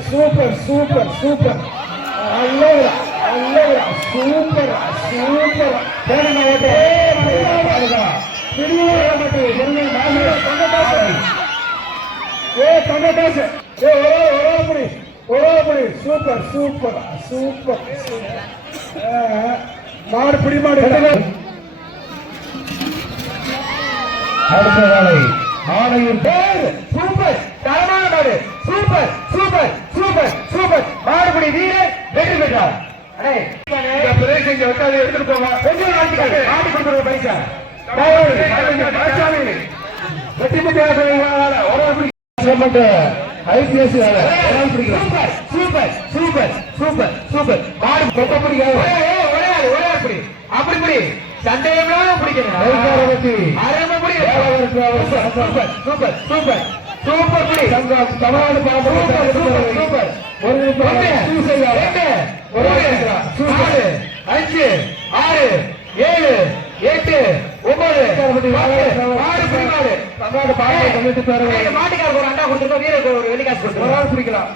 Super super super அல்லவரா அல்லவரா super super தேனங்க ஓட்டே திருவூர மட்டு என்ன நாம தொண்டதாசு தொண்டதாசு ஒரே சூப்பர் சூப்பர் சூப்பர் மாடு பிடி மாடு அடுத்த வேலை ஆணையின் பேர் சூப்பர் தரமான மாடு சூப்பர் சூப்பர் சூப்பர் சூப்பர் மாடுபடி வீரர் வெற்றி பெற்றார். எடுத்துட்டு போங்க மாடி கொடுத்துருங்க பைசா வெற்றி பெற்ற IPS super super super super super மாடு கொட்ட பிடிக்காது அப்படி அப்படி சந்தேகம் பிடிக்கணும் சூப்பர் சூப்பர் சூப்பர் சூப்பர் புடி தமிழ்நாடு சூப்பர் ஒரு 5 6 7 8 9 மாட்டுக்காரர் ஒரு அண்டா கொடுத்துருக்கோம் வீரருக்கு ஒரு வெளிக்காசு கொடுத்துருக்கோம் பிடிக்கலாம்.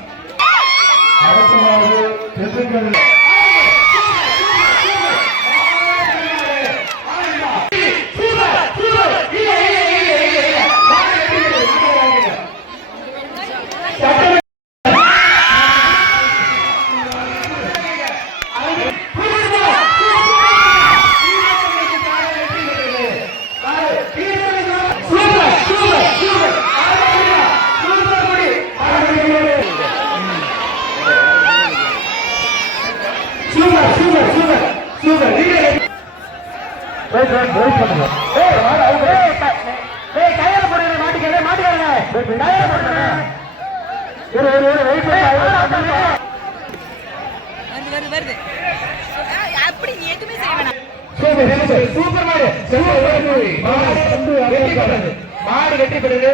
மாடு வெற்றி பெற்றது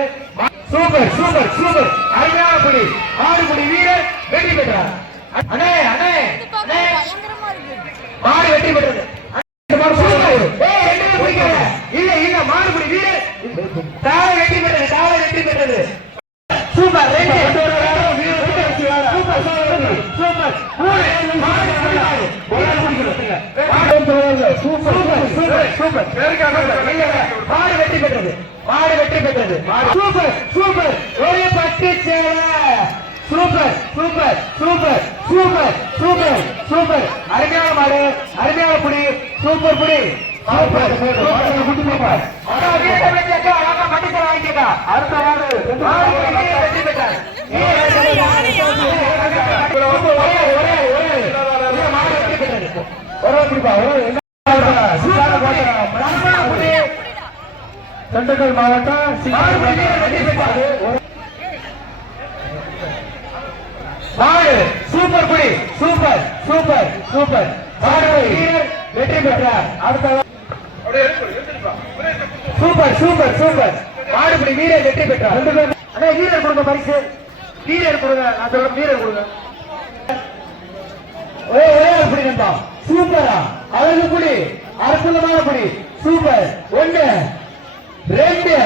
சூப்பர் சூப்பர் சூப்பர் அருமையான புலி மாடுபுலி வீரர் வெற்றி பெற்றார். அண்ணே அண்ணே மாடு வெற்றி பெற்றது இல்ல இல்ல மாடுபுலி வீரர் தாளை வெற்றி பெற்றது தாளை வெற்றி பெற்றது சூப்பர் மாடு வெற்றி பெற்றது மாடு வெற்றி பெற்றது சூப்பர் சூப்பர் ஒரே பட்டு super super super super super super அருமையான மாடு அருமையான புடி சூப்பர் புடி அடுத்த மாடு வெற்றி பெற்றார். திண்டுக்கல் மாவட்டம் மாடு சூப்பர் புடி சூப்பர் சூப்பர் சூப்பர் வீரர் வெற்றி பெற்றார். அடுத்த சூப்பர் சூப்பர் சூப்பர் மாடுபடி வீரர் வெற்றி பெற்றார். அண்ணா வீரர் கொடுங்க பரிசு வீரர் கொடுங்க நான் சொல்ல வீரர் கொடுங்க ஒரே புடி நண்பா சூப்பரா அழகு புடி அற்புதமான புடி சூப்பர் 1 2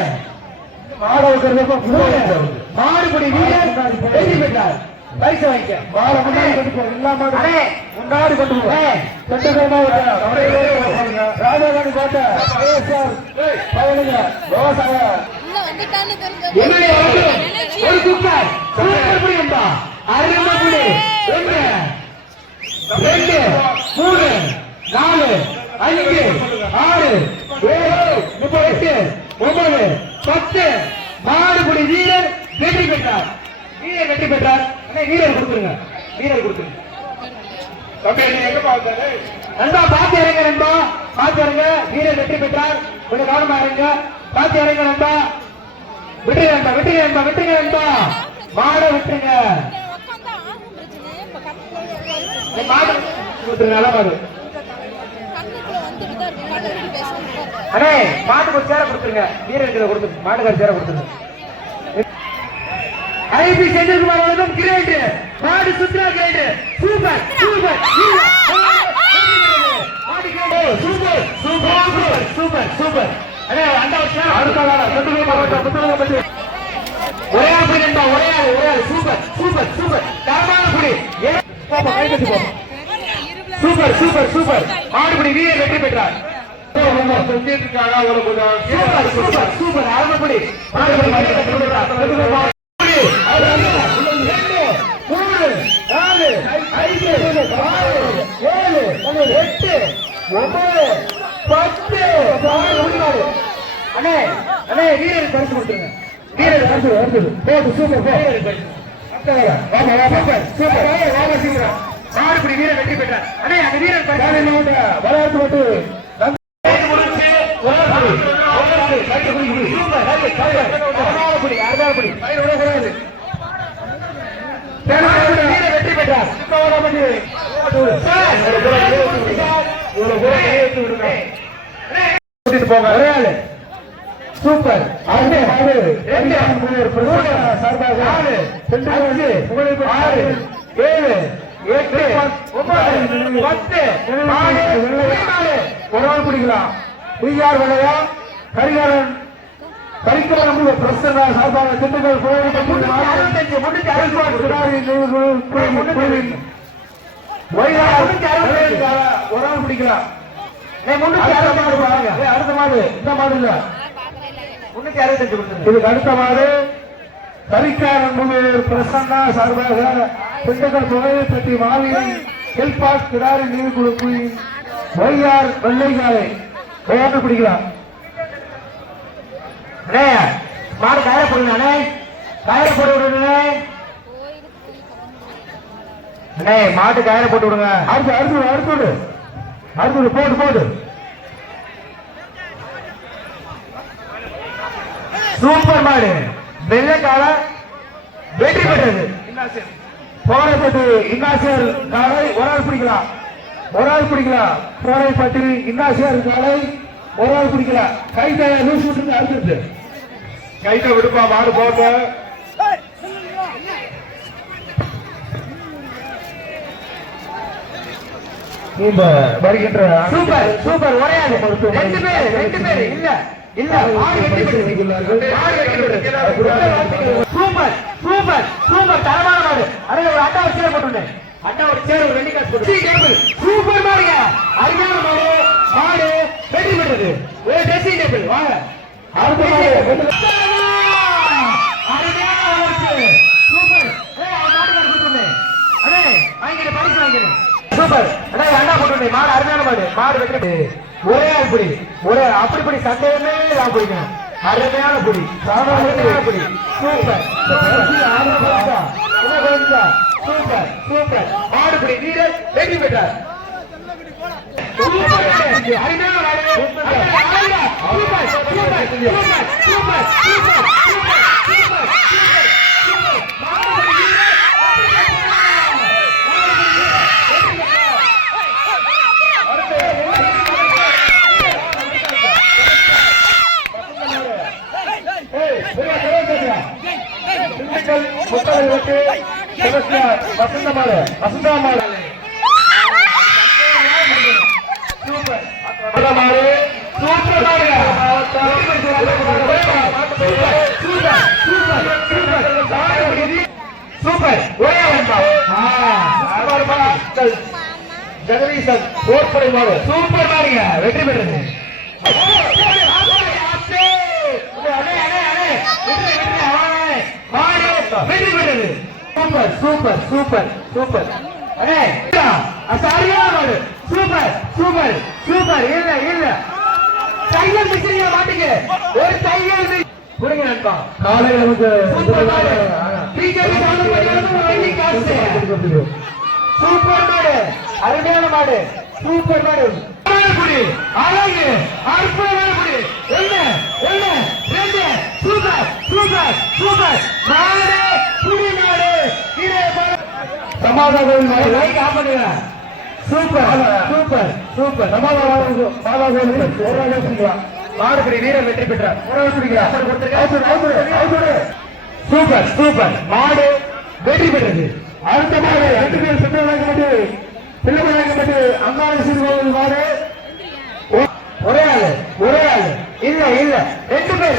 மாடுபடி வீரர் வெற்றி பெற்றார். பைசா வாங்கிக்க மாடு முன்னாடி கொண்டு போ எல்லா மாடு முன்னாடி கொண்டு போ திண்டுக்கல் மாவட்டம் ராஜாவாணி கோட்டை ஒரு சூப்பர் சூப்பர் புடி நண்பா அருமை புடி 1 2 3 4 5 6 7 8 9 10 மாடுபுடி வீரர் வெற்றி பெற்றார். வீரர் வெற்றி பெற்றார். வீரர் கொடுத்துருங்க வீரர் கொடுத்துருங்க நண்பா பாத்து இறங்க நண்பா பாத்து இறங்க வீரர் வெற்றி பெற்றார். கொஞ்சம் கவனமா இருங்க பாத்து இறங்க நண்பா விட்டுருங்க நண்பா விட்டுருங்க நண்பா விட்டுருங்க நண்பா மாடை விட்டுருங்க மாடு கொடுத்துருங்க நல்ல மாடு அண்ணே மாட்டுக்கு ஒரு சேர கொடுத்துருங்க வீரருக்கு கொடுத்துருங்க மாட்டுக்கார சேர கொடுத்துருங்க. ஐபி செந்தில்குமார் அவர்களும் கிரேட் மாடு சுத்ரா great super super super super super super அண்ணே அந்த அடுத்த வாரம் திண்டுக்கல் மாவட்டம் புத்தகப்பட்டி ஒரே ஆள் நண்பா ஒரே ஆள் super super super super super super மாடுபிடி வீரர் வெற்றி பெற்றார். சூப்பர் சூப்பர் சூப்பர் அரவக்குடி மாடுபிடி வீரர் வெற்றி பெற்றார். 2 3 4 5 6 7 8 9 10 அண்ணே அண்ணே வீரர் பரிசு கொடுத்துருங்க. வீரர் பரிசு வருது. போடு சூப்பர் வீரர் மாடுபிடி வீரர் வெற்றி பெற்றார். அண்ணே அந்த வீரர் விளையாட்டு போட்டு வெற்றி பெற்றார். சூப்பர் சார்பாக 6 7 8 10 ஒரு நாள் பிடிக்கலாம். பிஆர் வளையா கரிகாரன் கரிகாரன் பிரசன்னா சார்பாக திண்டுக்கல் ஒரு நாள் பிடிக்கலாம். அடுத்த மாடு இந்த மாடு இல்ல 365 இதுக்கு அடுத்த மாடு கரிகாரன் பிரசன்னா சார்பாக திண்டுக்கல் புகைப்பட்டி மாவீரன் ஹெல்பாஸ் கிடாரி நீர்குழு ஒய்ஆர் வெள்ளைக்காலை ஒன்று பிடிக்கலாம். மாடு கயிற போடுங்க கயிற போட்டு விடுங்க. மாட்டு கயிற போட்டு விடுங்க. அடுத்து போடு போடு. சூப்பர் மாடு வெள்ளைக்கால வெற்றி பெற்றது. போரைப்பட்டி இன்னாசியர் காலை ஒரு ஆள் பிடிக்கலாம். போரைப்பட்டி இன்னாசியர் காலை ஒரு ஆள் பிடிக்கலாம். கைத்த லூஸ் விட்டு அடுத்து கைத்த விடுப்பா மாடு போட்ட இந்த வருகின்ற சூப்பர் சூப்பர் உரையாடு 2 பேர் இல்ல சூப்பர் சூப்பர் சூப்பர் தரமான மாடு. அதே ஒரு அட்டா ஒரு சேர் போட்டுருந்தேன். அட்டா ஒரு சேர் ஒரு வெள்ளி காசு சூப்பர் மாடுங்க. அருமையான மாடு வெற்றி பெற்றது. ஒரு ட்ரெஸ்ஸிங் டேபிள் வாங்க. சூப்பர் அண்ணா போட்டு மாடு அருமையான மாடு வெற்றி ஒரே அப்படி அப்படி சண்டையுமே நான் பிடிக்கணும். அருமையான புடி சூப்பர் சூப்பர் மாடுபிடி வீரர் வெற்றி பெற்றார். ஜெகதீசன் போர்ப்படை மாடு சூப்பர் மாடுங்க வெற்றி பெற்றது. சூப்பர் சூப்பர் சூப்பர் சூப்பர் சரியான மாடு சூப்பர் சூப்பர் சூப்பர் இல்ல இல்ல தையல் மிஷினியா மாட்டுங்க ஒரு தையல் புரியுங்க நண்பா. காலையில் நமக்கு சூப்பர் மாடு அருமையான மாடு சூப்பர் மாடு அழகு அற்புதமான முடி என்ன என்ன ரெண்டு சூப்பர் சூப்பர் சூப்பர் மாடு புடி மாடு சமாதானம் லைக் ஆஃப் பண்ணுங்க. சூப்பர் சூப்பர் சூப்பர் சமாதானம் மாடுபிடி வீரர் வெற்றி பெற்றார். சூப்பர் சூப்பர் மாடு வெற்றி பெற்றது. அடுத்த மாடு 2 பேர் சுற்றுலாக்கப்பட்டு பிள்ளைப்பட்டு அங்காள சிறுவர்கள் மாடு ஒரே ஆளு இல்ல இல்ல 2 பேர்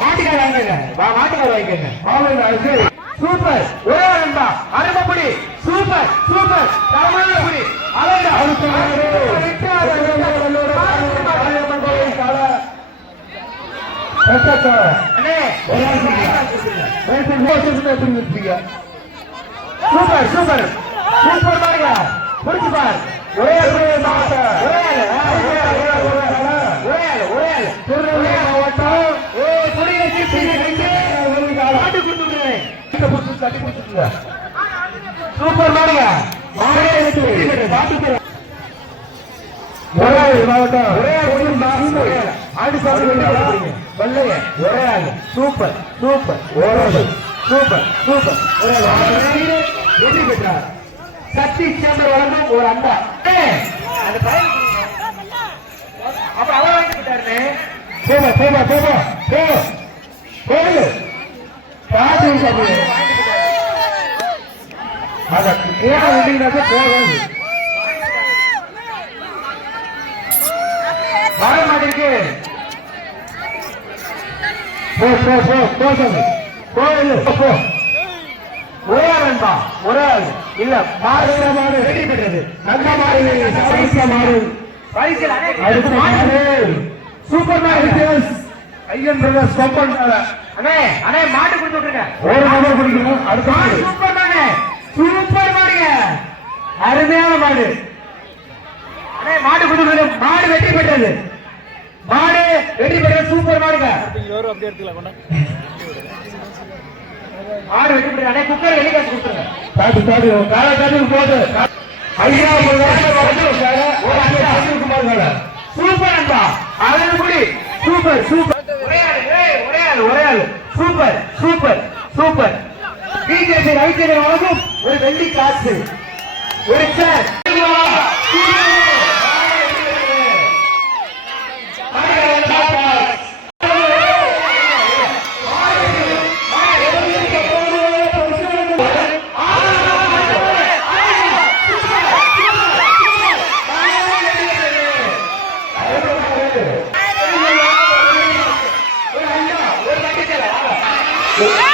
மாட்டுக்கார வாங்கிக்கங்க மாட்டுக்கார வாங்கிக்கங்க. சூப்பர் ஒரே ஆளுண்டா அருமைப்படி சூப்பர் சூப்பர் தரமான புடி அழகா சூப்பர் சூப்பர் சூப்பர் பாருங்க புடிச்சு பார் ஒரே மாவட்டம் சூப்பர் பாருங்க சூப்பர் சூப்பர் சூப்பர் சூப்பர் வெற்றி பெற்றார் சக்தி சேர்ந்து வளர்ந்தும் ஒரு அண்டா அப்ப அவர் வாங்கிட்டாருன்னு போமா போமா போமா போமா போடு பாட்டு போகாது வர மாட்டிருக்கு போ போ போ போகுது போகுது போ ஒரே ஆள் ஒரே ஆள் இல்ல மாடு மாடு வெற்றி பெற்றது நல்ல மாடு சூப்பர் ஐயன் பிரதர்ஸ் கம்பன் அண்ணே அண்ணே மாட்டு கொடுத்து விட்டுருங்க ஒரு நம்பர் குடிக்கணும் அடுத்த சூப்பர் மாடு சூப்பர் மாடுங்க அருமையான மாடு அண்ணே மாடு கொடுத்து மாடு வெற்றி பெற்றது மாடு வெற்றி பெற்றது சூப்பர் மாடுங்க அப்படியே எடுத்துக்கலாம் மாடு வெற்றி பெற்றது அண்ணே குக்கர் வெளியே கொடுத்துருங்க காட்டு காட்டு கால காட்டு போது ஐயா சூப்பர் அன்பா அழகு குடி சூப்பர் சூப்பர் ஒரே ஆள் super super super BJP Ravichandran வழங்கும் ஒரு வெள்ளி காசு ஒரு சார் Yeah.